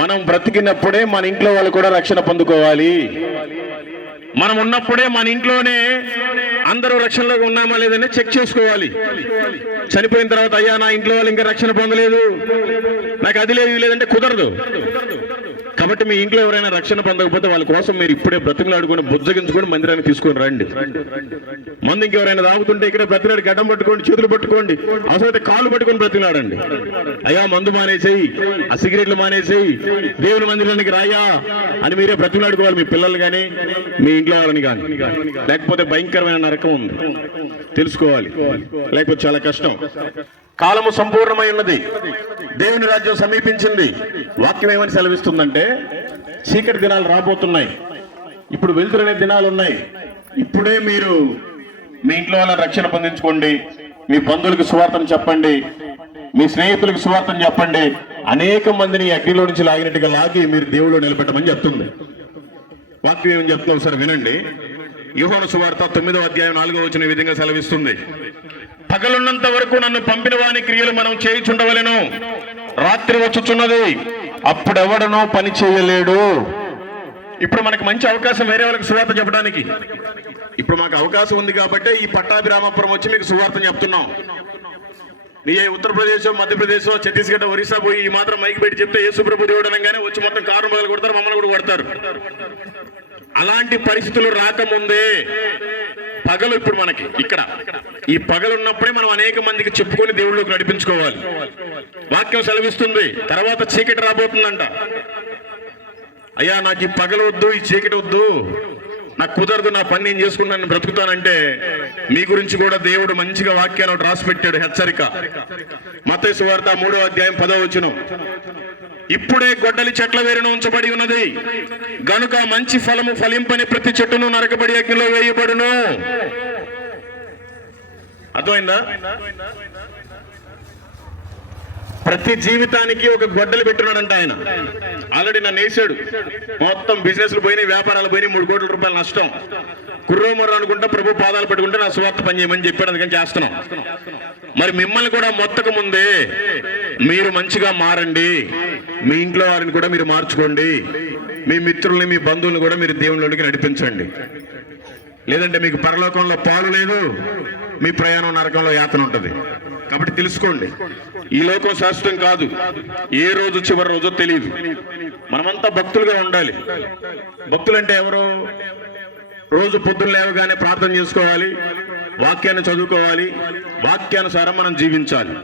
మనం బ్రతికినప్పుడే మన ఇంట్లో వాళ్ళు కూడా రక్షణ పొందుకోవాలి. మనం ఉన్నప్పుడే మన ఇంట్లోనే అందరూ రక్షణలో ఉన్నామా లేదని చెక్ చేసుకోవాలి. చనిపోయిన తర్వాత అయ్యా నా ఇంట్లో వాళ్ళు ఇంకా రక్షణ పొందలేదు, నాకు అది లేదు ఇది లేదంటే కుదరదు. కాబట్టి మీ ఇంట్లో ఎవరైనా రక్షణ పొందకపోతే వాళ్ళ కోసం మీరు ఇప్పుడే బ్రతిమలాడుకొని బుజ్జగించుకొని మందిరానికి తీసుకొని రండి. మందు ఇంకెవరైనా తాగుతుంటే ఇక్కడ బ్రతిలాడి గడ్డం పట్టుకోండి, చేతులు పట్టుకోండి, అవసరమైతే కాళ్ళు పట్టుకొని బ్రతిలాడండి. అయ్యా మందు మానేసేయి, ఆ సిగరెట్లు మానేసేయి, దేవుని మందిరానికి రాయా అని మీరే బ్రతిలాడుకోవాలి. మీ పిల్లలు కానీ మీ ఇంట్లో వాళ్ళని కానీ. లేకపోతే భయంకరమైన నరకం ఉంది, తెలుసుకోవాలి. లేకపోతే చాలా కష్టం. కాలము సంపూర్ణమై ఉన్నది, దేవుని రాజ్యం సమీపించింది. వాక్యం ఏమని సెలవిస్తుందంటే చీకటి దినాలు రాబోతున్నాయి, ఇప్పుడు వెలుతురనే దినాలు ఉన్నాయి. ఇప్పుడే మీరు మీ ఇంట్లో వాళ్ళ రక్షణ పొందించుకోండి, మీ బంధువులకు సువార్తను చెప్పండి, మీ స్నేహితులకు సువార్తను చెప్పండి. అనేక మందిని అగ్నిలో నుంచి లాగినట్టుగా లాగి మీరు దేవుళ్ళు నిలబెట్టమని చెప్తుంది. వాక్యం ఏమని చెప్తున్నా ఒకసారి వినండి. యోహాను సువార్త 9వ అధ్యాయం 4వ వచనం ఈ విధంగా సెలవిస్తుంది. పగలున్నంత వరకు నన్ను పంపిన వాని క్రియలు మనం చేయుచుండవలెను, రాత్రి వచ్చుచున్నది, అప్పుడెవడనో పని చేయలేడు. ఇప్పుడు మనకు మంచి అవకాశం వేరే వాళ్ళకి సువార్త చెప్పడానికి. ఇప్పుడు మాకు అవకాశం ఉంది కాబట్టి ఈ పట్టాభిరామపురం వచ్చి మీకు సువార్త చెప్తున్నాం. నీ ఉత్తరప్రదేశ్, మధ్యప్రదేశ్, ఛత్తీస్గఢ్, ఒరిస్సా పోయి ఈ మాత్రం మైకి పెట్టి చెప్తే యేసు ప్రభు దేవుడు అనగానే వచ్చి మొత్తం కారు మొదలు కొడతారు, మమ్మల్ని కూడా కొడతారు. అలాంటి పరిస్థితులు రాకముందే పగలు ఇప్పుడు మనకి ఇక్కడ ఈ పగలు ఉన్నప్పుడే మనం అనేక మందికి చెప్పుకొని దేవుళ్ళకి నడిపించుకోవాలి. వాక్యం సెలవిస్తుంది. తర్వాత చీకటి రాబోతుందంట. అయ్యా నాకు ఈ పగలు వద్దు, ఈ చీకటి వద్దు, నాకు కుదరదు, నా పని నేను చేసుకున్నాను, బ్రతుకుతానంటే మీ గురించి కూడా దేవుడు మంచిగా వాక్యాన్ని ఒకటి రాసి పెట్టాడు, హెచ్చరిక. మత్తయి సువార్త 3వ అధ్యాయం 10వ వచనం. ఇప్పుడే గొడ్డలి చెట్ల వేరును ఉంచబడి ఉన్నది గనుక మంచి ఫలము ఫలింపని ప్రతి చెట్టును నరకబడి అగ్నిలో వేయబడును. అర్థమైందా? ప్రతి జీవితానికి ఒక గొడ్డలి పెట్టున్నాడంట ఆయన. ఆల్రెడీ నన్ను వేసాడు. మొత్తం బిజినెస్లు పోయినాయి, వ్యాపారాలు పోయినాయి, 3 కోట్ల రూపాయలు నష్టం. కుర్రోమర్రు అనుకుంటా ప్రభు పాదాలు పెట్టుకుంటే నా స్వార్థ పని చేయమని చెప్పాడు, అందుకని చేస్తున్నాం. మరి మిమ్మల్ని కూడా మొత్తక ముందే మీరు మంచిగా మారండి, మీ ఇంట్లో వారిని కూడా మీరు మార్చుకోండి, మీ మిత్రుల్ని మీ బంధువులను కూడా మీరు దేవుళ్ళలోకి నడిపించండి. లేదంటే మీకు పరలోకంలో పాలు లేదు, మీ ప్రయాణం నరకంలో యాతన ఉంటుంది. కాబట్టి తెలుసుకోండి, ఈ లోకం శాశ్వతం కాదు, ఏ రోజు చివరి రోజో తెలియదు. మనమంతా భక్తులుగా ఉండాలి. భక్తులంటే ఎవరు? రోజు పొద్దున్న లేవగానే ప్రార్థన చేసుకోవాలి, వాక్యాన్ని చదువుకోవాలి, వాక్యానుసారం మనం జీవించాలి.